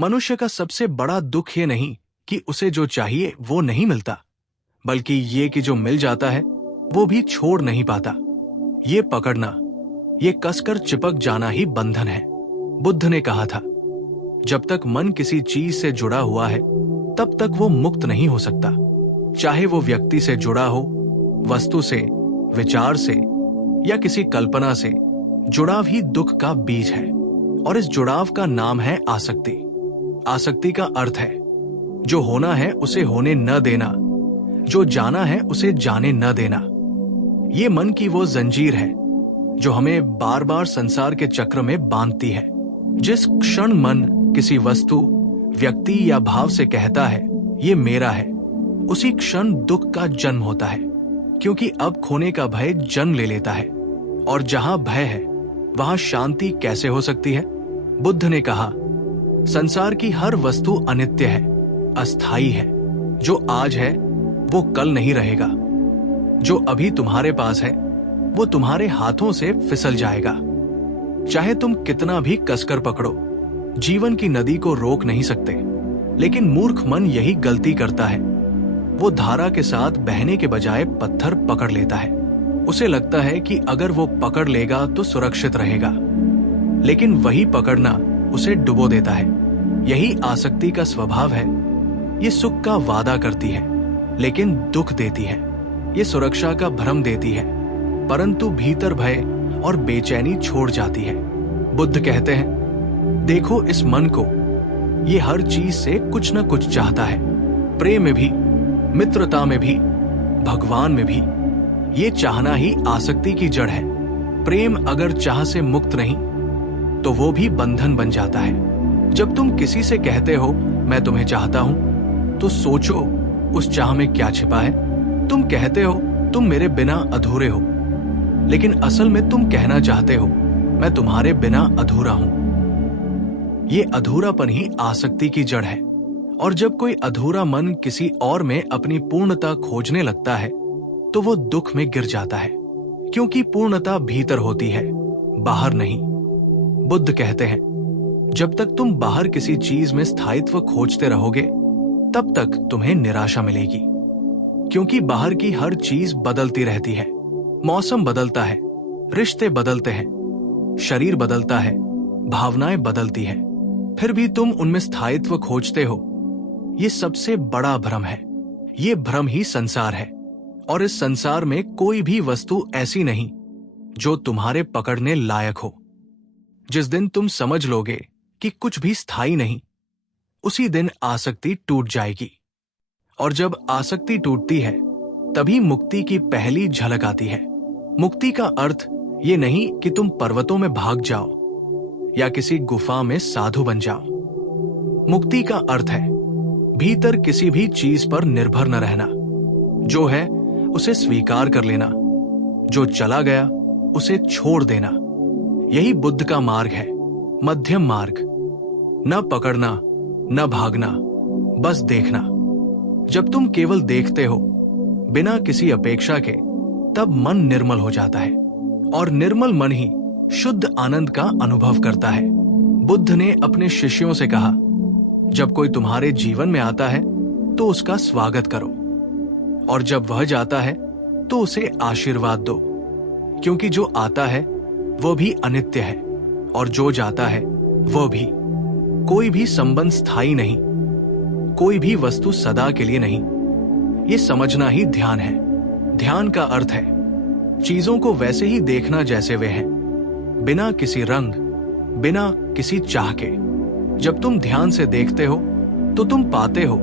मनुष्य का सबसे बड़ा दुख ये नहीं कि उसे जो चाहिए वो नहीं मिलता, बल्कि ये कि जो मिल जाता है वो भी छोड़ नहीं पाता। ये पकड़ना, ये कसकर चिपक जाना ही बंधन है। बुद्ध ने कहा था, जब तक मन किसी चीज से जुड़ा हुआ है तब तक वो मुक्त नहीं हो सकता। चाहे वो व्यक्ति से जुड़ा हो, वस्तु से, विचार से या किसी कल्पना से, जुड़ाव ही दुख का बीज है। और इस जुड़ाव का नाम है आसक्ति। आसक्ति का अर्थ है जो होना है उसे होने न देना, जो जाना है उसे जाने न देना। ये मन की वो जंजीर है जो हमें बार बार संसार के चक्र में बांधती है। जिस क्षण मन किसी वस्तु, व्यक्ति या भाव से कहता है ये मेरा है, उसी क्षण दुख का जन्म होता है, क्योंकि अब खोने का भय जन्म ले लेता है। और जहां भय है वहां शांति कैसे हो सकती है? बुद्ध ने कहा, संसार की हर वस्तु अनित्य है, अस्थायी है। जो आज है वो कल नहीं रहेगा। जो अभी तुम्हारे पास है वो तुम्हारे हाथों से फिसल जाएगा। चाहे तुम कितना भी कसकर पकड़ो, जीवन की नदी को रोक नहीं सकते। लेकिन मूर्ख मन यही गलती करता है। वो धारा के साथ बहने के बजाय पत्थर पकड़ लेता है। उसे लगता है कि अगर वो पकड़ लेगा तो सुरक्षित रहेगा, लेकिन वही पकड़ना उसे डुबो देता है। यही आसक्ति का स्वभाव है। ये सुख का वादा करती है लेकिन दुख देती है। ये सुरक्षा का भ्रम देती है परंतु भीतर भय और बेचैनी छोड़ जाती है। बुद्ध कहते हैं, देखो इस मन को, ये हर चीज से कुछ न कुछ चाहता है। प्रेम में भी, मित्रता में भी, भगवान में भी। ये चाहना ही आसक्ति की जड़ है। प्रेम अगर चाह से मुक्त नहीं तो वो भी बंधन बन जाता है। जब तुम किसी से कहते हो मैं तुम्हें चाहता हूं, तो सोचो उस चाह में क्या छिपा है। तुम कहते हो तुम मेरे बिना अधूरे हो, लेकिन असल में तुम कहना चाहते हो मैं तुम्हारे बिना अधूरा हूं। ये अधूरापन ही आसक्ति की जड़ है। और जब कोई अधूरा मन किसी और में अपनी पूर्णता खोजने लगता है तो वो दुख में गिर जाता है, क्योंकि पूर्णता भीतर होती है, बाहर नहीं। बुद्ध कहते हैं, जब तक तुम बाहर किसी चीज में स्थायित्व खोजते रहोगे तब तक तुम्हें निराशा मिलेगी, क्योंकि बाहर की हर चीज बदलती रहती है। मौसम बदलता है, रिश्ते बदलते हैं, शरीर बदलता है, भावनाएं बदलती हैं, फिर भी तुम उनमें स्थायित्व खोजते हो। ये सबसे बड़ा भ्रम है। ये भ्रम ही संसार है। और इस संसार में कोई भी वस्तु ऐसी नहीं जो तुम्हारे पकड़ने लायक हो। जिस दिन तुम समझ लोगे कि कुछ भी स्थायी नहीं, उसी दिन आसक्ति टूट जाएगी। और जब आसक्ति टूटती है तभी मुक्ति की पहली झलक आती है। मुक्ति का अर्थ ये नहीं कि तुम पर्वतों में भाग जाओ या किसी गुफा में साधु बन जाओ। मुक्ति का अर्थ है भीतर किसी भी चीज पर निर्भर न रहना। जो है उसे स्वीकार कर लेना, जो चला गया उसे छोड़ देना। यही बुद्ध का मार्ग है, मध्यम मार्ग। न पकड़ना, न भागना, बस देखना। जब तुम केवल देखते हो बिना किसी अपेक्षा के, तब मन निर्मल हो जाता है। और निर्मल मन ही शुद्ध आनंद का अनुभव करता है। बुद्ध ने अपने शिष्यों से कहा, जब कोई तुम्हारे जीवन में आता है तो उसका स्वागत करो, और जब वह जाता है तो उसे आशीर्वाद दो, क्योंकि जो आता है वो भी अनित्य है और जो जाता है वह भी। कोई भी संबंध स्थायी नहीं, कोई भी वस्तु सदा के लिए नहीं। ये समझना ही ध्यान है। ध्यान का अर्थ है चीजों को वैसे ही देखना जैसे वे हैं, बिना किसी रंग, बिना किसी चाह के। जब तुम ध्यान से देखते हो तो तुम पाते हो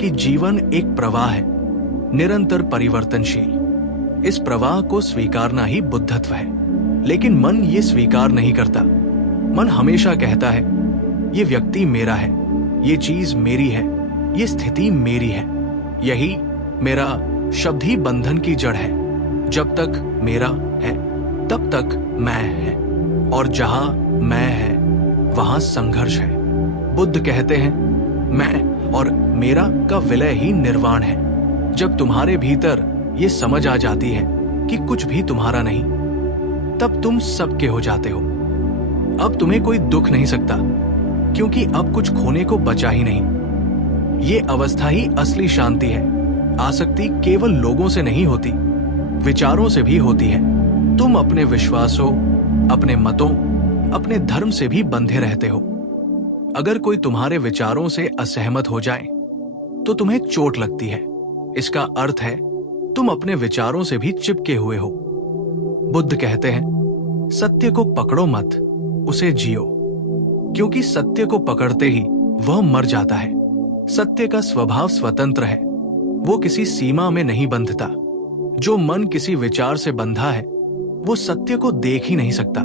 कि जीवन एक प्रवाह है, निरंतर परिवर्तनशील। इस प्रवाह को स्वीकारना ही बुद्धत्व है। लेकिन मन ये स्वीकार नहीं करता। मन हमेशा कहता है ये व्यक्ति मेरा है, ये चीज मेरी है, ये स्थिति मेरी है। यही मेरा शब्द ही बंधन की जड़ है। जब तक मेरा है तब तक मैं है, और जहां मैं है वहां संघर्ष है। बुद्ध कहते हैं मैं और मेरा का विलय ही निर्वाण है। जब तुम्हारे भीतर ये समझ आ जाती है कि कुछ भी तुम्हारा नहीं, तब तुम सबके हो जाते हो। अब तुम्हें कोई दुख नहीं सकता, क्योंकि अब कुछ खोने को बचा ही नहीं। ये अवस्था ही असली शांति है। आसक्ति केवल लोगों से नहीं होती, विचारों से भी होती है। तुम अपने विश्वासों, अपने मतों, अपने धर्म से भी बंधे रहते हो। अगर कोई तुम्हारे विचारों से असहमत हो जाए तो तुम्हें चोट लगती है। इसका अर्थ है तुम अपने विचारों से भी चिपके हुए हो। बुद्ध कहते हैं, सत्य को पकड़ो मत, उसे जियो, क्योंकि सत्य को पकड़ते ही वह मर जाता है। सत्य का स्वभाव स्वतंत्र है, वो किसी सीमा में नहीं बंधता। जो मन किसी विचार से बंधा है वो सत्य को देख ही नहीं सकता।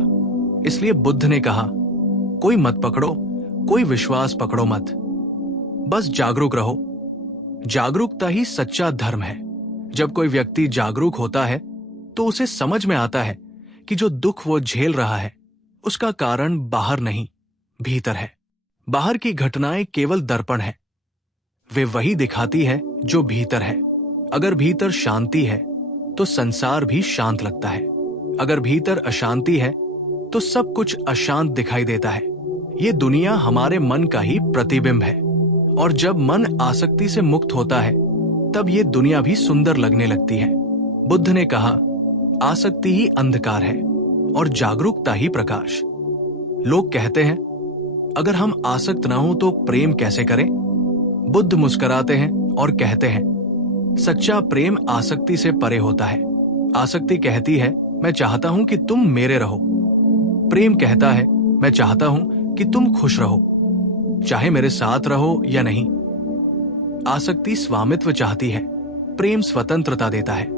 इसलिए बुद्ध ने कहा, कोई मत पकड़ो, कोई विश्वास पकड़ो मत, बस जागरूक रहो। जागरूकता ही सच्चा धर्म है। जब कोई व्यक्ति जागरूक होता है तो उसे समझ में आता है कि जो दुख वो झेल रहा है उसका कारण बाहर नहीं, भीतर है। बाहर की घटनाएं केवल दर्पण है, वे वही दिखाती है जो भीतर है। अगर भीतर शांति है तो संसार भी शांत लगता है। अगर भीतर अशांति है तो सब कुछ अशांत दिखाई देता है। ये दुनिया हमारे मन का ही प्रतिबिंब है, और जब मन आसक्ति से मुक्त होता है तब ये दुनिया भी सुंदर लगने लगती है। बुद्ध ने कहा, आसक्ति ही अंधकार है और जागरूकता ही प्रकाश। लोग कहते हैं, अगर हम आसक्त ना हो तो प्रेम कैसे करें? बुद्ध मुस्कुराते हैं और कहते हैं, सच्चा प्रेम आसक्ति से परे होता है। आसक्ति कहती है, मैं चाहता हूं कि तुम मेरे रहो। प्रेम कहता है, मैं चाहता हूं कि तुम खुश रहो, चाहे मेरे साथ रहो या नहीं। आसक्ति स्वामित्व चाहती है, प्रेम स्वतंत्रता देता है।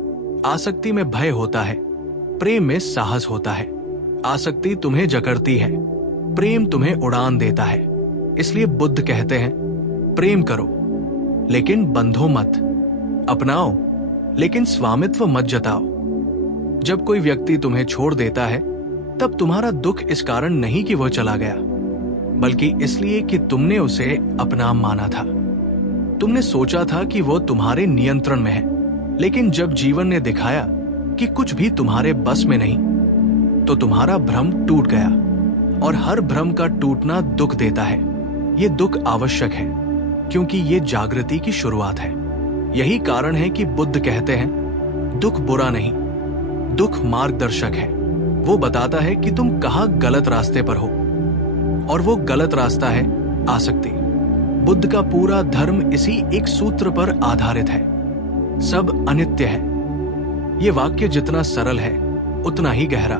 आसक्ति में भय होता है, प्रेम में साहस होता है। आसक्ति तुम्हें जकड़ती है, प्रेम तुम्हें उड़ान देता है। इसलिए बुद्ध कहते हैं, प्रेम करो लेकिन बंधो मत, अपनाओ लेकिन स्वामित्व मत जताओ। जब कोई व्यक्ति तुम्हें छोड़ देता है तब तुम्हारा दुख इस कारण नहीं कि वह चला गया, बल्कि इसलिए कि तुमने उसे अपना माना था। तुमने सोचा था कि वो तुम्हारे नियंत्रण में है, लेकिन जब जीवन ने दिखाया कि कुछ भी तुम्हारे बस में नहीं, तो तुम्हारा भ्रम टूट गया। और हर भ्रम का टूटना दुख देता है। ये दुख आवश्यक है, क्योंकि ये जागृति की शुरुआत है। यही कारण है कि बुद्ध कहते हैं, दुख बुरा नहीं, दुख मार्गदर्शक है। वो बताता है कि तुम कहाँ गलत रास्ते पर हो, और वो गलत रास्ता है आसक्ति। बुद्ध का पूरा धर्म इसी एक सूत्र पर आधारित है, सब अनित्य है। ये वाक्य जितना सरल है उतना ही गहरा।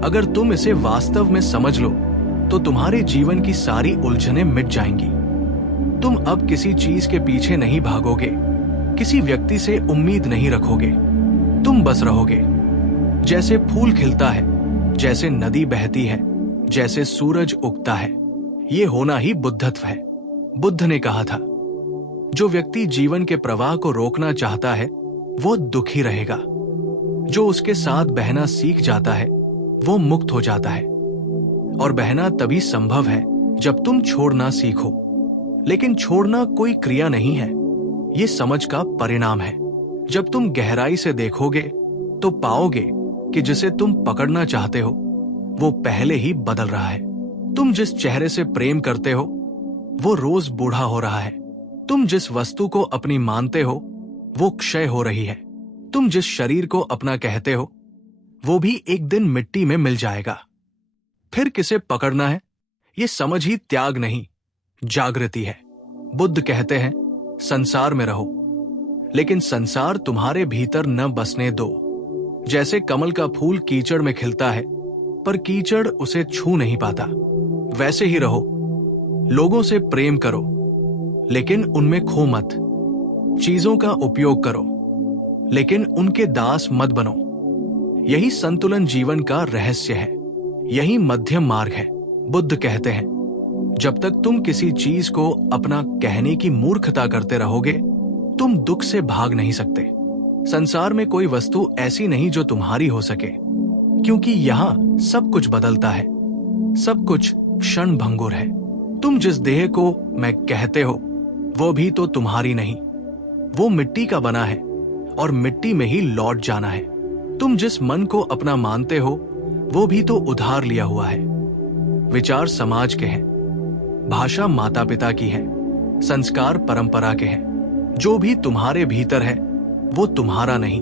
अगर तुम इसे वास्तव में समझ लो तो तुम्हारे जीवन की सारी उलझनें मिट जाएंगी। तुम अब किसी चीज के पीछे नहीं भागोगे, किसी व्यक्ति से उम्मीद नहीं रखोगे। तुम बस रहोगे। जैसे फूल खिलता है, जैसे नदी बहती है, जैसे सूरज उगता है, ये होना ही बुद्धत्व है। बुद्ध ने कहा था, जो व्यक्ति जीवन के प्रवाह को रोकना चाहता है वो दुखी रहेगा। जो उसके साथ बहना सीख जाता है वो मुक्त हो जाता है। और बहना तभी संभव है जब तुम छोड़ना सीखो। लेकिन छोड़ना कोई क्रिया नहीं है, ये समझ का परिणाम है। जब तुम गहराई से देखोगे तो पाओगे कि जिसे तुम पकड़ना चाहते हो वो पहले ही बदल रहा है। तुम जिस चेहरे से प्रेम करते हो वो रोज बूढ़ा हो रहा है। तुम जिस वस्तु को अपनी मानते हो वो क्षय हो रही है। तुम जिस शरीर को अपना कहते हो वो भी एक दिन मिट्टी में मिल जाएगा। फिर किसे पकड़ना है, ये समझ ही त्याग नहीं, जागृति है। बुद्ध कहते हैं, संसार में रहो, लेकिन संसार तुम्हारे भीतर न बसने दो। जैसे कमल का फूल कीचड़ में खिलता है पर कीचड़ उसे छू नहीं पाता, वैसे ही रहो। लोगों से प्रेम करो लेकिन उनमें खो मत। चीजों का उपयोग करो लेकिन उनके दास मत बनो। यही संतुलन जीवन का रहस्य है, यही मध्यम मार्ग है। बुद्ध कहते हैं, जब तक तुम किसी चीज को अपना कहने की मूर्खता करते रहोगे तुम दुख से भाग नहीं सकते। संसार में कोई वस्तु ऐसी नहीं जो तुम्हारी हो सके, क्योंकि यहां सब कुछ बदलता है, सब कुछ क्षण भंगुर है। तुम जिस देह को मैं कहते हो वो भी तो तुम्हारी नहीं, वो मिट्टी का बना है और मिट्टी में ही लौट जाना है। तुम जिस मन को अपना मानते हो वो भी तो उधार लिया हुआ है। विचार समाज के हैं, भाषा माता पिता की है, संस्कार परंपरा के हैं। जो भी तुम्हारे भीतर है वो तुम्हारा नहीं।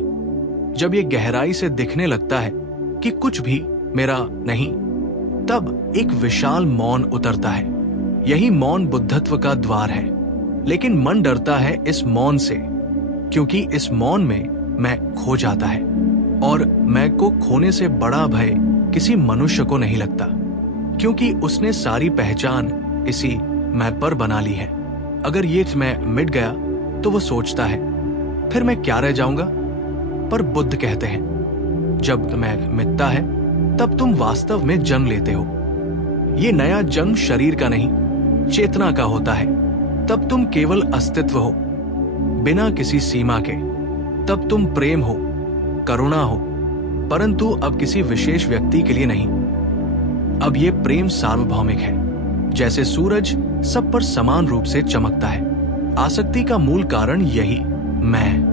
जब ये गहराई से दिखने लगता है कि कुछ भी मेरा नहीं, तब एक विशाल मौन उतरता है। यही मौन बुद्धत्व का द्वार है। लेकिन मन डरता है इस मौन से, क्योंकि इस मौन में मैं खो जाता है, और मैं को खोने से बड़ा भय किसी मनुष्य को नहीं लगता, क्योंकि उसने सारी पहचान इसी मैं पर बना ली है। अगर ये मैं मिट गया तो वो सोचता है फिर मैं क्या रह जाऊंगा। पर बुद्ध कहते हैं जब मैं मिटता है तब तुम वास्तव में जन्म लेते हो। ये नया जन्म शरीर का नहीं, चेतना का होता है। तब तुम केवल अस्तित्व हो, बिना किसी सीमा के। तब तुम प्रेम हो, करुणा हो, परंतु अब किसी विशेष व्यक्ति के लिए नहीं। अब ये प्रेम सार्वभौमिक है, जैसे सूरज सब पर समान रूप से चमकता है। आसक्ति का मूल कारण यही मैं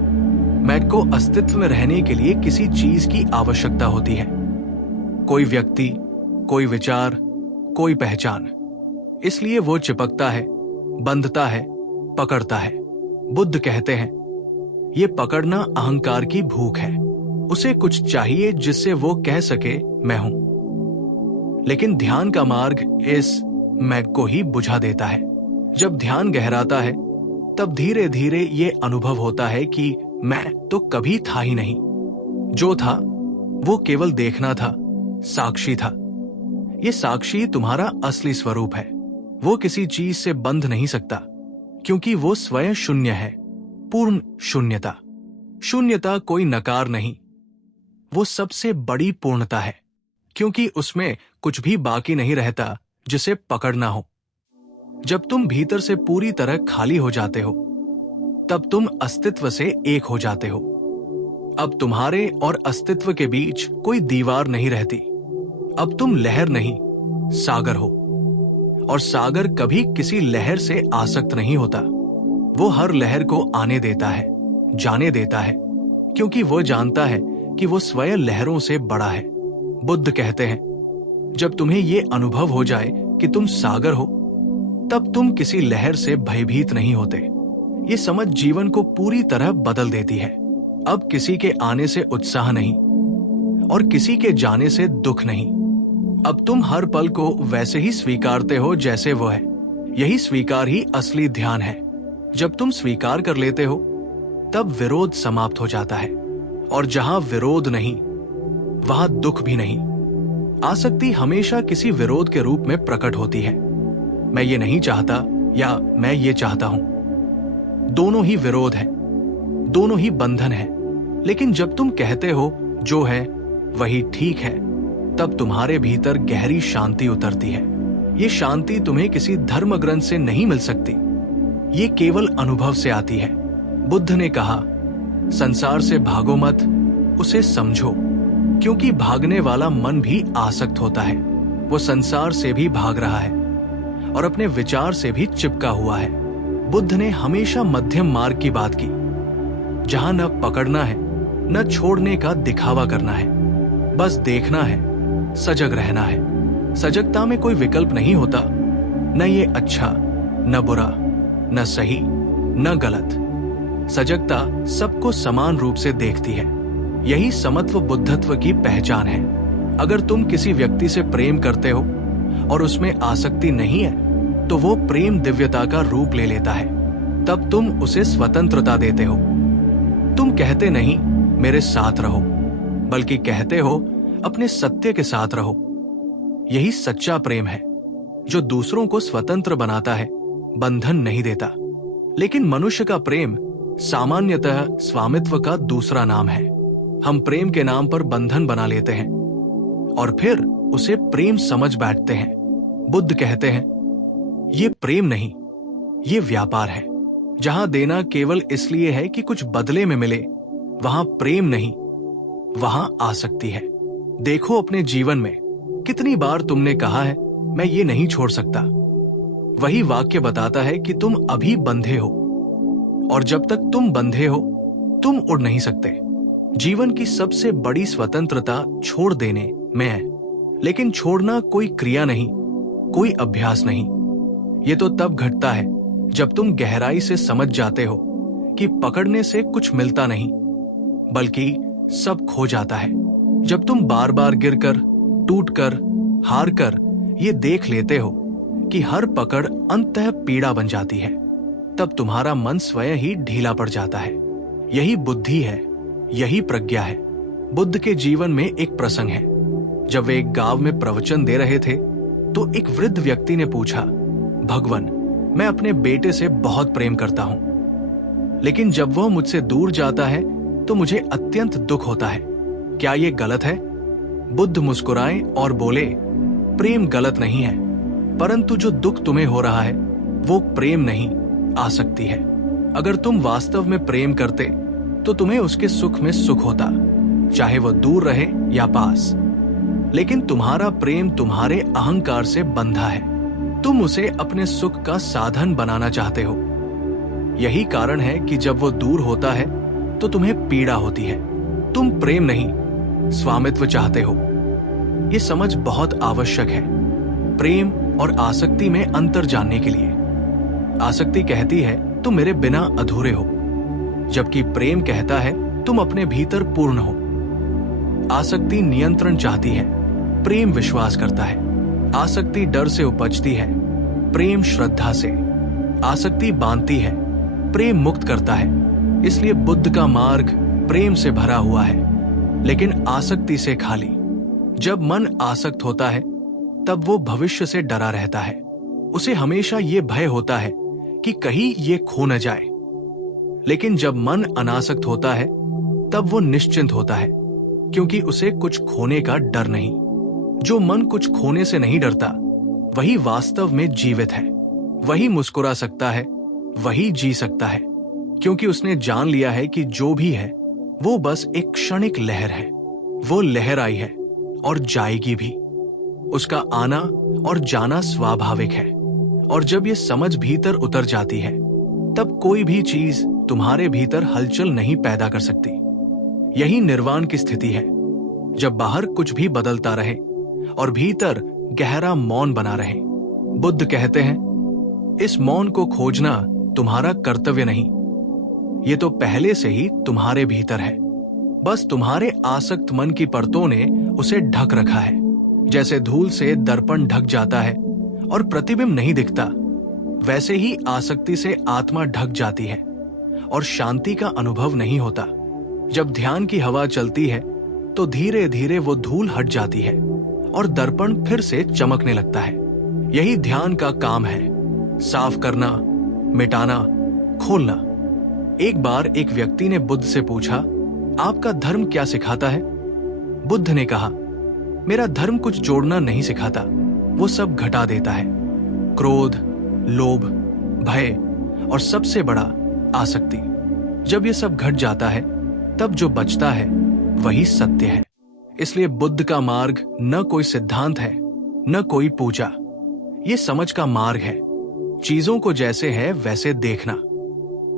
को अस्तित्व में रहने के लिए किसी चीज की आवश्यकता होती है, कोई व्यक्ति, कोई विचार, कोई पहचान। इसलिए वो चिपकता है, बंधता है, पकड़ता है। बुद्ध कहते हैं ये पकड़ना अहंकार की भूख है। उसे कुछ चाहिए जिससे वो कह सके मैं हूं। लेकिन ध्यान का मार्ग इस मैं को ही बुझा देता है। जब ध्यान गहराता है तब धीरे धीरे ये अनुभव होता है कि मैं तो कभी था ही नहीं। जो था वो केवल देखना था, साक्षी था। ये साक्षी तुम्हारा असली स्वरूप है। वो किसी चीज से बंध नहीं सकता, क्योंकि वो स्वयं शून्य है, पूर्ण शून्यता। शून्यता कोई नकार नहीं, वो सबसे बड़ी पूर्णता है, क्योंकि उसमें कुछ भी बाकी नहीं रहता जिसे पकड़ना हो। जब तुम भीतर से पूरी तरह खाली हो जाते हो तब तुम अस्तित्व से एक हो जाते हो। अब तुम्हारे और अस्तित्व के बीच कोई दीवार नहीं रहती। अब तुम लहर नहीं, सागर हो। और सागर कभी किसी लहर से आसक्त नहीं होता। वो हर लहर को आने देता है, जाने देता है, क्योंकि वो जानता है कि वो स्वयं लहरों से बड़ा है। बुद्ध कहते हैं जब तुम्हें ये अनुभव हो जाए कि तुम सागर हो, तब तुम किसी लहर से भयभीत नहीं होते। ये समझ जीवन को पूरी तरह बदल देती है। अब किसी के आने से उत्साह नहीं और किसी के जाने से दुख नहीं। अब तुम हर पल को वैसे ही स्वीकारते हो जैसे वो है। यही स्वीकार ही असली ध्यान है। जब तुम स्वीकार कर लेते हो तब विरोध समाप्त हो जाता है, और जहां विरोध नहीं वहां दुख भी नहीं। आसक्ति हमेशा किसी विरोध के रूप में प्रकट होती है। मैं ये नहीं चाहता या मैं ये चाहता हूं। दोनों ही विरोध है, दोनों ही बंधन है। लेकिन जब तुम कहते हो जो है वही ठीक है, तब तुम्हारे भीतर गहरी शांति उतरती है। ये शांति तुम्हें किसी धर्म ग्रंथ से नहीं मिल सकती, ये केवल अनुभव से आती है। बुद्ध ने कहा संसार से भागो मत, उसे समझो, क्योंकि भागने वाला मन भी आसक्त होता है। वो संसार से भी भाग रहा है और अपने विचार से भी चिपका हुआ है। बुद्ध ने हमेशा मध्यम मार्ग की बात की, जहां न पकड़ना है न छोड़ने का दिखावा करना है, बस देखना है, सजग रहना है। सजगता में कोई विकल्प नहीं होता, न ये अच्छा न बुरा, न सही न गलत। सजगता सबको समान रूप से देखती है। यही समत्व बुद्धत्व की पहचान है। अगर तुम किसी व्यक्ति से प्रेम करते हो और उसमें आसक्ति नहीं है, तो वो प्रेम दिव्यता का रूप ले लेता है। तब तुम उसे स्वतंत्रता देते हो। तुम कहते नहीं मेरे साथ रहो, बल्कि कहते हो अपने सत्य के साथ रहो। यही सच्चा प्रेम है, जो दूसरों को स्वतंत्र बनाता है, बंधन नहीं देता। लेकिन मनुष्य का प्रेम सामान्यतः स्वामित्व का दूसरा नाम है। हम प्रेम के नाम पर बंधन बना लेते हैं और फिर उसे प्रेम समझ बैठते हैं। बुद्ध कहते हैं ये प्रेम नहीं, ये व्यापार है। जहां देना केवल इसलिए है कि कुछ बदले में मिले, वहां प्रेम नहीं, वहां आसक्ति है। देखो अपने जीवन में कितनी बार तुमने कहा है मैं ये नहीं छोड़ सकता। वही वाक्य बताता है कि तुम अभी बंधे हो, और जब तक तुम बंधे हो तुम उड़ नहीं सकते। जीवन की सबसे बड़ी स्वतंत्रता छोड़ देने में है। लेकिन छोड़ना कोई क्रिया नहीं, कोई अभ्यास नहीं, ये तो तब घटता है जब तुम गहराई से समझ जाते हो कि पकड़ने से कुछ मिलता नहीं, बल्कि सब खो जाता है। जब तुम बार बार गिरकर, टूटकर, हारकर ये देख लेते हो कि हर पकड़ अंततः पीड़ा बन जाती है, तब तुम्हारा मन स्वयं ही ढीला पड़ जाता है। यही बुद्धि है, यही प्रज्ञा है। बुद्ध के जीवन में एक प्रसंग है। जब वे एक गांव में प्रवचन दे रहे थे तो एक वृद्ध व्यक्ति ने पूछा, भगवान, मैं अपने बेटे से बहुत प्रेम करता हूं, लेकिन जब वह मुझसे दूर जाता है तो मुझे अत्यंत दुख होता है। क्या यह गलत है? बुद्ध मुस्कुराए और बोले, प्रेम गलत नहीं है, परंतु जो दुख तुम्हें हो रहा है वो प्रेम नहीं, आसक्ति है। अगर तुम वास्तव में प्रेम करते तो तुम्हें उसके सुख में सुख होता, चाहे वह दूर रहे या पास। लेकिन तुम्हारा प्रेम तुम्हारे अहंकार से बंधा है। तुम उसे अपने सुख का साधन बनाना चाहते हो। यही कारण है कि जब वो दूर होता है तो तुम्हें पीड़ा होती है। तुम प्रेम नहीं, स्वामित्व चाहते हो। ये समझ बहुत आवश्यक है प्रेम और आसक्ति में अंतर जानने के लिए। आसक्ति कहती है तुम मेरे बिना अधूरे हो, जबकि प्रेम कहता है तुम अपने भीतर पूर्ण हो। आसक्ति नियंत्रण चाहती है, प्रेम विश्वास करता है। आसक्ति डर से उपजती है, प्रेम श्रद्धा से। आसक्ति बांधती है, प्रेम मुक्त करता है। इसलिए बुद्ध का मार्ग प्रेम से भरा हुआ है, लेकिन आसक्ति से खाली। जब मन आसक्त होता है तब वो भविष्य से डरा रहता है। उसे हमेशा ये भय होता है कि कहीं ये खो न जाए। लेकिन जब मन अनासक्त होता है तब वो निश्चिंत होता है, क्योंकि उसे कुछ खोने का डर नहीं। जो मन कुछ खोने से नहीं डरता वही वास्तव में जीवित है। वही मुस्कुरा सकता है, वही जी सकता है, क्योंकि उसने जान लिया है कि जो भी है वो बस एक क्षणिक लहर है। वो लहर आई है और जाएगी भी। उसका आना और जाना स्वाभाविक है। और जब ये समझ भीतर उतर जाती है तब कोई भी चीज तुम्हारे भीतर हलचल नहीं पैदा कर सकती। यही निर्वाण की स्थिति है, जब बाहर कुछ भी बदलता रहे और भीतर गहरा मौन बना रहे। बुद्ध कहते हैं, इस मौन को खोजना तुम्हारा कर्तव्य नहीं, ये तो पहले से ही तुम्हारे भीतर है। बस तुम्हारे आसक्त मन की परतों ने उसे ढक रखा है। जैसे धूल से दर्पण ढक जाता है और प्रतिबिंब नहीं दिखता, वैसे ही आसक्ति से आत्मा ढक जाती है और शांति का अनुभव नहीं होता। जब ध्यान की हवा चलती है तो धीरे धीरे वो धूल हट जाती है और दर्पण फिर से चमकने लगता है। यही ध्यान का काम है, साफ करना, मिटाना, खोलना। एक बार एक व्यक्ति ने बुद्ध से पूछा, आपका धर्म क्या सिखाता है? बुद्ध ने कहा, मेरा धर्म कुछ जोड़ना नहीं सिखाता, वो सब घटा देता है। क्रोध, लोभ, भय और सबसे बड़ा आसक्ति। जब ये सब घट जाता है तब जो बचता है वही सत्य है। इसलिए बुद्ध का मार्ग न कोई सिद्धांत है, न कोई पूजा। ये समझ का मार्ग है, चीजों को जैसे है वैसे देखना।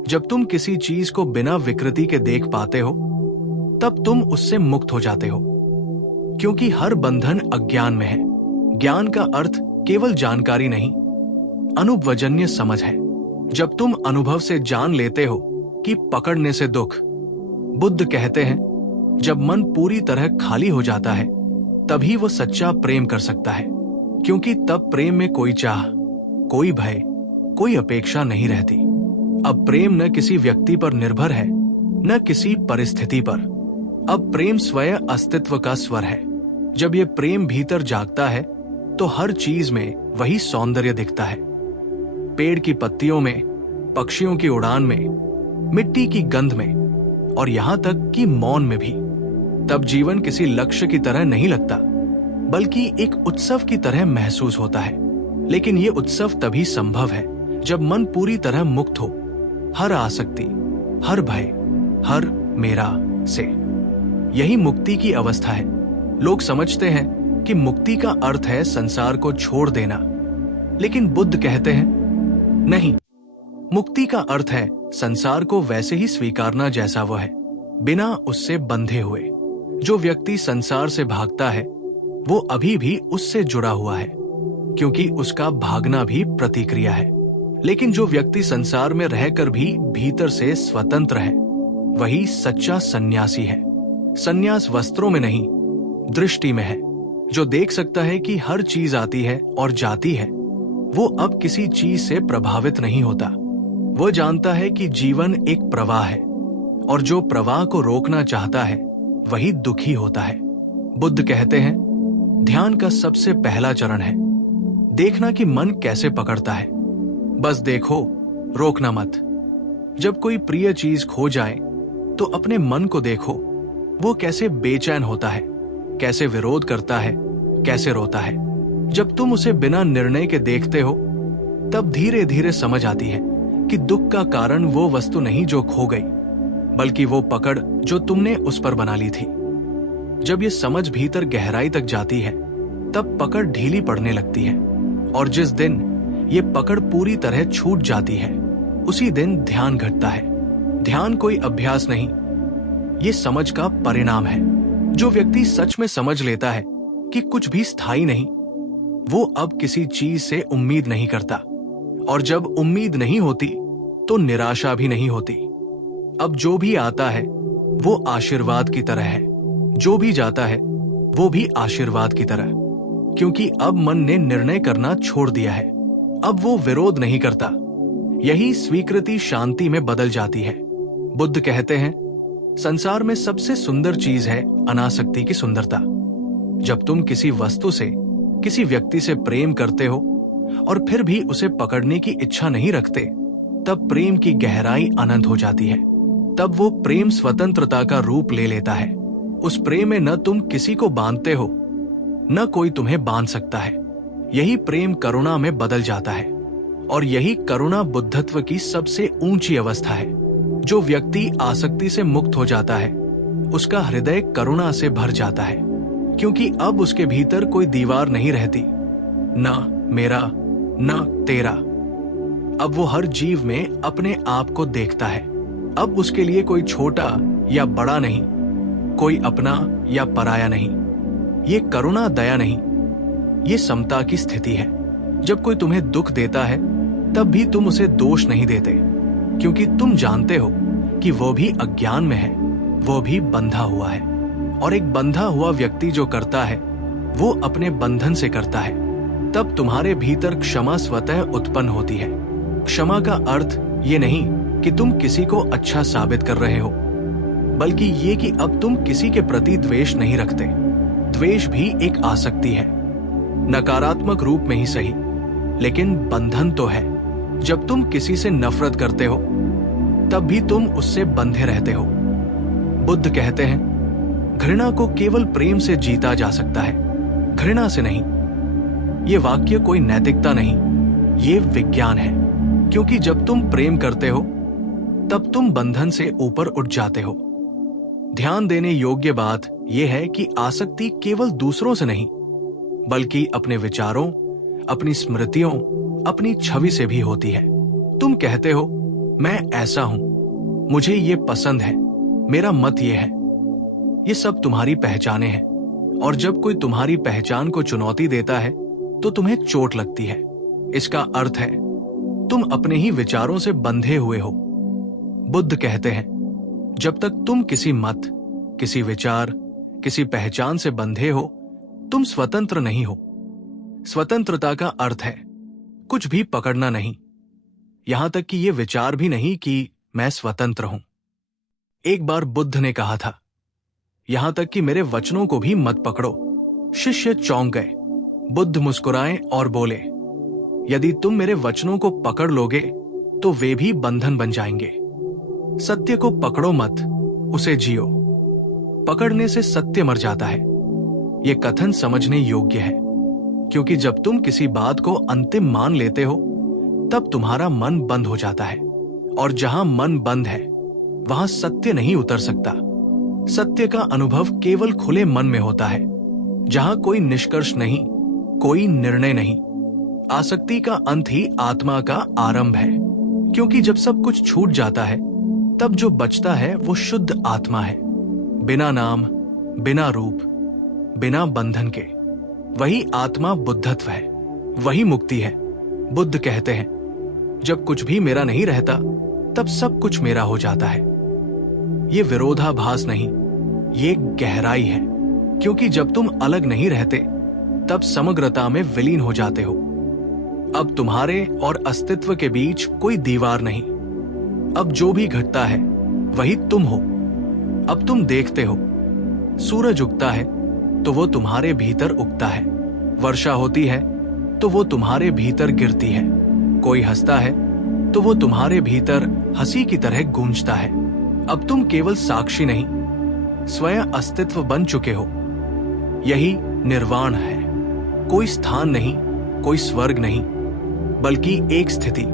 जब तुम किसी चीज को बिना विकृति के देख पाते हो तब तुम उससे मुक्त हो जाते हो, क्योंकि हर बंधन अज्ञान में है। ज्ञान का अर्थ केवल जानकारी नहीं, अनुभवजन्य समझ है। जब तुम अनुभव से जान लेते हो कि पकड़ने से दुख। बुद्ध कहते हैं, जब मन पूरी तरह खाली हो जाता है तभी वो सच्चा प्रेम कर सकता है, क्योंकि तब प्रेम में कोई चाह, कोई भय, कोई अपेक्षा नहीं रहती। अब प्रेम न किसी व्यक्ति पर निर्भर है, न किसी परिस्थिति पर। अब प्रेम स्वयं अस्तित्व का स्वर है। जब ये प्रेम भीतर जागता है तो हर चीज में वही सौंदर्य दिखता है। पेड़ की पत्तियों में, पक्षियों की उड़ान में, मिट्टी की गंध में और यहां तक कि मौन में भी। तब जीवन किसी लक्ष्य की तरह नहीं लगता, बल्कि एक उत्सव की तरह महसूस होता है। लेकिन ये उत्सव तभी संभव है जब मन पूरी तरह मुक्त हो, हर आसक्ति, हर भय, हर मेरा से। यही मुक्ति की अवस्था है। लोग समझते हैं कि मुक्ति का अर्थ है संसार को छोड़ देना, लेकिन बुद्ध कहते हैं नहीं, मुक्ति का अर्थ है संसार को वैसे ही स्वीकारना जैसा वह है, बिना उससे बंधे हुए। जो व्यक्ति संसार से भागता है वो अभी भी उससे जुड़ा हुआ है। क्योंकि उसका भागना भी प्रतिक्रिया है। लेकिन जो व्यक्ति संसार में रहकर भी भीतर से स्वतंत्र है, वही सच्चा सन्यासी है। सन्यास वस्त्रों में नहीं, दृष्टि में है। जो देख सकता है कि हर चीज आती है और जाती है, वो अब किसी चीज से प्रभावित नहीं होता। वो जानता है कि जीवन एक प्रवाह है, और जो प्रवाह को रोकना चाहता है वही दुखी होता है। बुद्ध कहते हैं, ध्यान का सबसे पहला चरण है देखना कि मन कैसे पकड़ता है। बस देखो, रोकना मत। जब कोई प्रिय चीज खो जाए तो अपने मन को देखो, वो कैसे बेचैन होता है, कैसे विरोध करता है, कैसे रोता है। जब तुम उसे बिना निर्णय के देखते हो, तब धीरे धीरे समझ आती है कि दुख का कारण वो वस्तु नहीं जो खो गई, बल्कि वो पकड़ जो तुमने उस पर बना ली थी। जब ये समझ भीतर गहराई तक जाती है, तब पकड़ ढीली पड़ने लगती है, और जिस दिन ये पकड़ पूरी तरह छूट जाती है, उसी दिन ध्यान घटता है। ध्यान कोई अभ्यास नहीं, ये समझ का परिणाम है। जो व्यक्ति सच में समझ लेता है कि कुछ भी स्थायी नहीं, वो अब किसी चीज से उम्मीद नहीं करता, और जब उम्मीद नहीं होती तो निराशा भी नहीं होती। अब जो भी आता है वो आशीर्वाद की तरह है, जो भी जाता है वो भी आशीर्वाद की तरह, क्योंकि अब मन ने निर्णय करना छोड़ दिया है। अब वो विरोध नहीं करता। यही स्वीकृति शांति में बदल जाती है। बुद्ध कहते हैं, संसार में सबसे सुंदर चीज है अनासक्ति की सुंदरता। जब तुम किसी वस्तु से, किसी व्यक्ति से प्रेम करते हो और फिर भी उसे पकड़ने की इच्छा नहीं रखते, तब प्रेम की गहराई अनंत हो जाती है। तब वो प्रेम स्वतंत्रता का रूप ले लेता है। उस प्रेम में न तुम किसी को बांधते हो, न कोई तुम्हें बांध सकता है। यही प्रेम करुणा में बदल जाता है, और यही करुणा बुद्धत्व की सबसे ऊंची अवस्था है। जो व्यक्ति आसक्ति से मुक्त हो जाता है, उसका हृदय करुणा से भर जाता है, क्योंकि अब उसके भीतर कोई दीवार नहीं रहती, न मेरा न तेरा। अब वो हर जीव में अपने आप को देखता है। अब उसके लिए कोई छोटा या बड़ा नहीं, कोई अपना या पराया नहीं। ये करुणा दया नहीं, ये समता की स्थिति है। जब कोई तुम्हें दुख देता है, तब भी तुम उसे दोष नहीं देते, क्योंकि तुम जानते हो कि वो भी अज्ञान में है, वो भी बंधा हुआ है। और एक बंधा हुआ व्यक्ति जो करता है, वो अपने बंधन से करता है। तब तुम्हारे भीतर क्षमा स्वतः उत्पन्न होती है। क्षमा का अर्थ ये नहीं कि तुम किसी को अच्छा साबित कर रहे हो, बल्कि ये कि अब तुम किसी के प्रति द्वेष नहीं रखते। द्वेष भी एक आसक्ति है, नकारात्मक रूप में ही सही, लेकिन बंधन तो है। जब तुम किसी से नफरत करते हो, तब भी तुम उससे बंधे रहते हो। बुद्ध कहते हैं, घृणा को केवल प्रेम से जीता जा सकता है, घृणा से नहीं। ये वाक्य कोई नैतिकता नहीं, ये विज्ञान है। क्योंकि जब तुम प्रेम करते हो, तब तुम बंधन से ऊपर उठ जाते हो। ध्यान देने योग्य बात यह है कि आसक्ति केवल दूसरों से नहीं, बल्कि अपने विचारों, अपनी स्मृतियों, अपनी छवि से भी होती है। तुम कहते हो, मैं ऐसा हूं, मुझे ये पसंद है, मेरा मत ये है। ये सब तुम्हारी पहचानें हैं, और जब कोई तुम्हारी पहचान को चुनौती देता है, तो तुम्हें चोट लगती है। इसका अर्थ है तुम अपने ही विचारों से बंधे हुए हो। बुद्ध कहते हैं, जब तक तुम किसी मत, किसी विचार, किसी पहचान से बंधे हो, तुम स्वतंत्र नहीं हो। स्वतंत्रता का अर्थ है कुछ भी पकड़ना नहीं, यहां तक कि यह विचार भी नहीं कि मैं स्वतंत्र हूं। एक बार बुद्ध ने कहा था, यहां तक कि मेरे वचनों को भी मत पकड़ो। शिष्य चौंक गए। बुद्ध मुस्कुराए और बोले, यदि तुम मेरे वचनों को पकड़ लोगे तो वे भी बंधन बन जाएंगे। सत्य को पकड़ो मत, उसे जियो। पकड़ने से सत्य मर जाता है। यह कथन समझने योग्य है, क्योंकि जब तुम किसी बात को अंतिम मान लेते हो, तब तुम्हारा मन बंद हो जाता है, और जहां मन बंद है वहां सत्य नहीं उतर सकता। सत्य का अनुभव केवल खुले मन में होता है, जहां कोई निष्कर्ष नहीं, कोई निर्णय नहीं। आसक्ति का अंत ही आत्मा का आरंभ है, क्योंकि जब सब कुछ छूट जाता है, तब जो बचता है वो शुद्ध आत्मा है, बिना नाम, बिना रूप, बिना बंधन के। वही आत्मा बुद्धत्व है। वही मुक्ति है। बुद्ध कहते हैं, जब कुछ भी मेरा नहीं रहता तब सब कुछ मेरा हो जाता है। ये विरोधाभास नहीं, ये गहराई है, क्योंकि जब तुम अलग नहीं रहते तब समग्रता में विलीन हो जाते हो। अब तुम्हारे और अस्तित्व के बीच कोई दीवार नहीं। अब जो भी घटता है वही तुम हो। अब तुम देखते हो, सूरज उगता है तो वो तुम्हारे भीतर उगता है, वर्षा होती है तो वो तुम्हारे भीतर गिरती है, कोई हंसता है तो वो तुम्हारे भीतर हंसी की तरह गूंजता है। अब तुम केवल साक्षी नहीं, स्वयं अस्तित्व बन चुके हो। यही निर्वाण है। कोई स्थान नहीं, कोई स्वर्ग नहीं, बल्कि एक स्थिति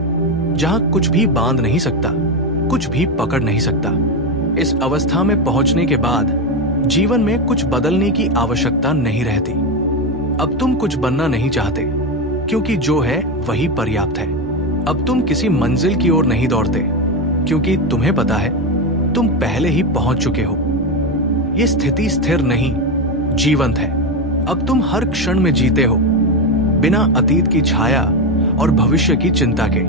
जहां कुछ भी बांध नहीं सकता, कुछ भी पकड़ नहीं सकता। इस अवस्था में पहुंचने के बाद जीवन में कुछ बदलने की आवश्यकता नहीं रहती। अब तुम कुछ बनना नहीं चाहते, क्योंकि जो है वही पर्याप्त है। अब तुम किसी मंजिल की ओर नहीं दौड़ते, क्योंकि तुम्हें पता है तुम पहले ही पहुंच चुके हो। ये स्थिति स्थिर नहीं, जीवंत है। अब तुम हर क्षण में जीते हो, बिना अतीत की छाया और भविष्य की चिंता के।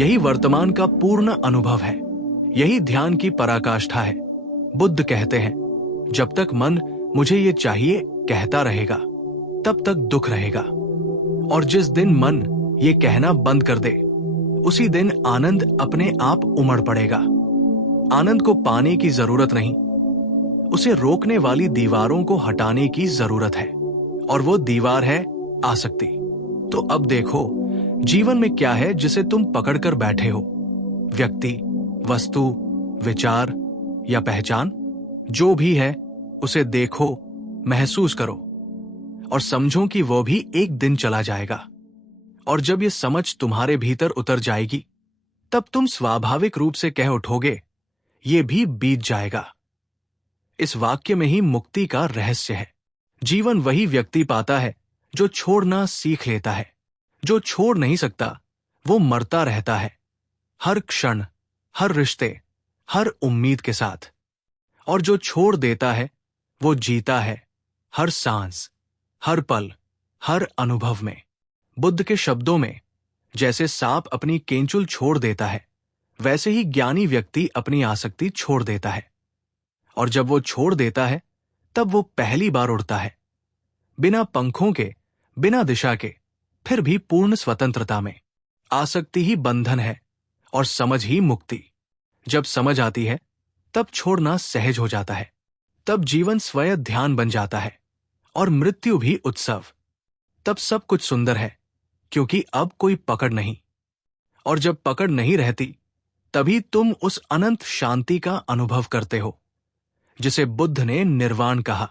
यही वर्तमान का पूर्ण अनुभव है। यही ध्यान की पराकाष्ठा है। बुद्ध कहते हैं, जब तक मन मुझे ये चाहिए कहता रहेगा तब तक दुख रहेगा, और जिस दिन मन ये कहना बंद कर दे उसी दिन आनंद अपने आप उमड़ पड़ेगा। आनंद को पाने की जरूरत नहीं, उसे रोकने वाली दीवारों को हटाने की जरूरत है, और वो दीवार है आसक्ति। तो अब देखो, जीवन में क्या है जिसे तुम पकड़कर बैठे हो? व्यक्ति, वस्तु, विचार या पहचान? जो भी है उसे देखो, महसूस करो और समझो कि वो भी एक दिन चला जाएगा। और जब ये समझ तुम्हारे भीतर उतर जाएगी तब तुम स्वाभाविक रूप से कह उठोगे, ये भी बीत जाएगा। इस वाक्य में ही मुक्ति का रहस्य है। जीवन वही व्यक्ति पाता है जो छोड़ना सीख लेता है। जो छोड़ नहीं सकता वो मरता रहता है, हर क्षण, हर रिश्ते, हर उम्मीद के साथ। और जो छोड़ देता है वो जीता है, हर सांस, हर पल, हर अनुभव में। बुद्ध के शब्दों में, जैसे सांप अपनी केंचुल छोड़ देता है, वैसे ही ज्ञानी व्यक्ति अपनी आसक्ति छोड़ देता है। और जब वो छोड़ देता है तब वो पहली बार उड़ता है, बिना पंखों के, बिना दिशा के, फिर भी पूर्ण स्वतंत्रता में। आसक्ति ही बंधन है और समझ ही मुक्ति। जब समझ आती है तब छोड़ना सहज हो जाता है। तब जीवन स्वयं ध्यान बन जाता है और मृत्यु भी उत्सव। तब सब कुछ सुंदर है, क्योंकि अब कोई पकड़ नहीं। और जब पकड़ नहीं रहती तभी तुम उस अनंत शांति का अनुभव करते हो, जिसे बुद्ध ने निर्वाण कहा।